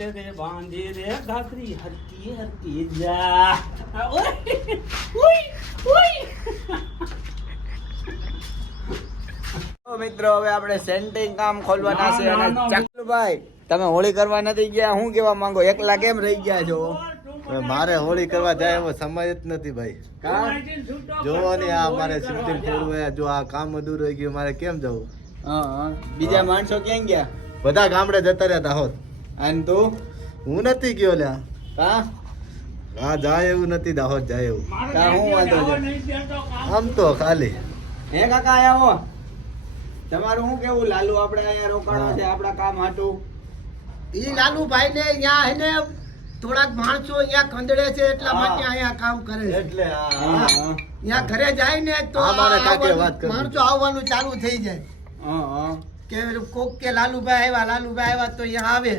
Tight રે બાંધી રે ઘાઘરી હરકી હરકી જા ઓય મિત્રો હવે આપણે સેન્ટિંગ કામ ખોલવાના છે અને ચકલુભાઈ તમે હોળી કરવા નથી ગયા, હું કેવા માંગો એકલા કેમ રહી ગયા છો? મારે હોળી કરવા જાય એવો સમય જ નથી ભાઈ. જોવો ને આ મારે શિફ્ટિંગ થોડું જો આ કામ અધૂરું રહી ગયું, મારે કેમ જવું? બીજા માણસો ક્યાં ગયા? બધા ગામડે જતા રહ્યા દાહોદ. અને તું? હું નથી ગયો લ્યા. હા જાય એવું નથી, દાહોદ જાય એવું. હું વાંધો છે આમ તો ખાલી હે કાકા આયા હો. તમારું શું કેવું લાલુ? આપણે અહીંયા રોકાણો છે આપણા કામ હાટું. ઈ લાલુભાઈ ને અહીંયા હેને થોડાક માણસો અહીંયા ખંડળે છે એટલા માટે અહીંયા કામ કરે છે. એટલે અહીંયા ઘરે જાય ને તો અમારે કાકે વાત કરી. માણસો આવવાનું ચાલુ થઈ જાય કે કોક કે લાલુભાઈ આવ્યા તો અહીંયા આવે.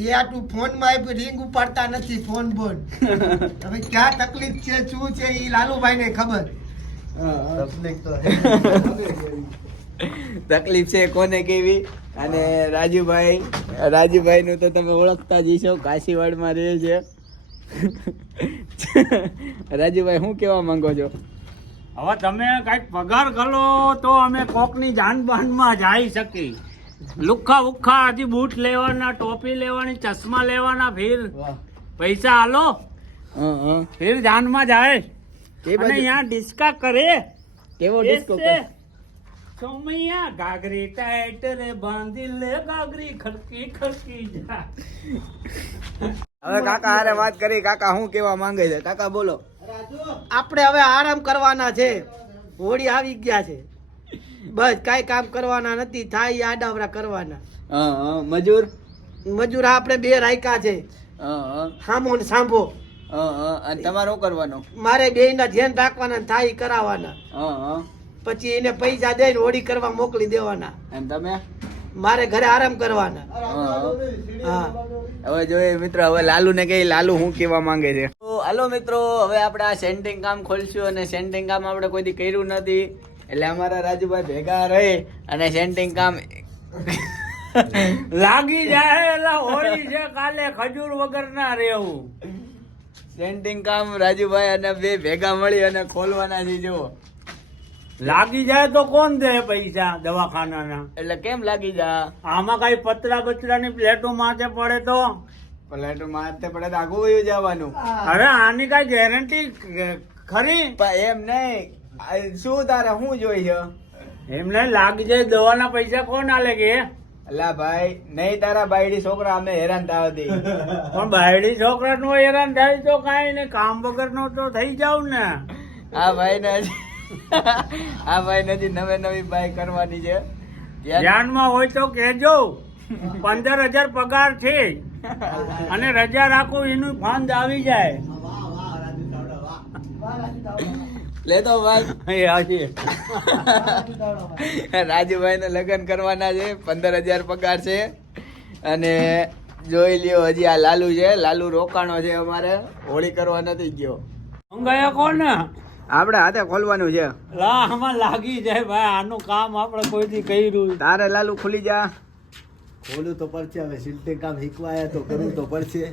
એ આટલું ફોન માં રિંગ ઉપાડતા નથી, ફોન બોન. હવે ક્યાં તકલીફ છે શું છે ઈ લાલુભાઈ ને ખબર. તકલીફ તો તકલીફ છે કોને કેવી? અને રાજુભાઈ નું તો તમે ઓળખતા જ છો, કાશીવાડમાં રહે છે. રાજુભાઈ શું કેવા માંગો છો? હવે તમે કઈક પગાર કરો તો અમે કોકની જાનબાનમાં જઈ શકી. લુખ્ખા ઉખ્ખા હજી બૂટ લેવાના, ટોપી લેવાની, ચશ્મા લેવાના, ફિર પૈસા હાલો ફિર જાનમાં જાય. અને यहाँ डिस्का करे કેવો ડિસ્કો કરે? સોમૈયા ઘાઘરી ટાઈટ રે બાંધી લે ઘાઘરી ખડકી ખડકી જા. હવે કાકા હારે વાત કરી. કાકા શું કેવા માંગે છે? કાકા બોલો. આપણે હવે આરામ કરવાના છે, હોળી આવી ગયા છે, બસ કઈ કામ કરવાના નથી. થાય આડાવરા કરવાના. મજૂર આપણે બે રાખ્યા છે, સામો ને સાંભો. અને તમારે શું કરવાનું? મારે બે ના ધ્યાન રાખવાના, થાય કરાવવાના. પછી એને પૈસા દઈને હોળી કરવા મોકલી દેવાના. અને તમે? મારે ઘરે આરામ કરવાના. હા હવે જોઈએ મિત્રો, હવે લાલુ ને કઈ લાલુ શું કેવા માંગે છે. તો હાલો મિત્રો, હવે આપણે આ સેન્ટિંગ કામ ખોલશું અને સેન્ટિંગ કામ આપણે કોઈ દી કર્યું નથી, એટલે અમારા રાજુભાઈ ભેગા રહે અને સેન્ટિંગ કામ લાગી જાય એટલે હોળી છે કાલે ખજૂર વગર ના રહેવું. સેન્ટિંગ કામ રાજુભાઈ અને બે ભેગા મળી અને ખોલવાના છે. જો લાગી જાય તો કોણ દે પૈસા દવાખાનાના? એટલે કેમ લાગી જા? આમાં કઈ પતરા બતરાની પ્લેટો માથે પડે તો? પ્લેટ મારતે પડે તો આગું વયું જવાનું. અરે આની કઈ ગેરંટી ખરી? પણ એમ નહીં, શું તારે શું જોઈ છે? એમને લાગી જાય દવાના પૈસા કોણ આલે કે? અલા ભાઈ નહીં, તારા બાયડી છોકરા અમે હેરાન થાવ દે. પણ બાયડી છોકરા નો હેરાન થાય તો કઈ ને કામ વગર નો તો થઈ જાવ ને. આ ભાઈ ને નવી બાઈક કરવાની છે. ધ્યાનમાં હોય તો કેજો. 15,000 પગાર છે અને રજા રાખો એનું ફંડ આવી જાય. લેતો ભાઈ રાજુભાઈ ને લગ્ન કરવાના છે, 15,000 પગાર છે. અને જોઈ લ્યો હજી આ લાલુ છે, લાલુ રોકાણો છે અમારે, હોળી કરવા નથી ગયો. ગયા કોણ આપણે હાથે ખોલવાનું છે. આમાં લાગી જાય ભાઈ, આનું કામ આપણે કોઈથી કર્યું. તારે લાલુ ખુલી જા. ખોલું તો પડશે, હવે શિલ્ટિંગ કામ શીખવા આવ્યા તો કરવું તો પડશે.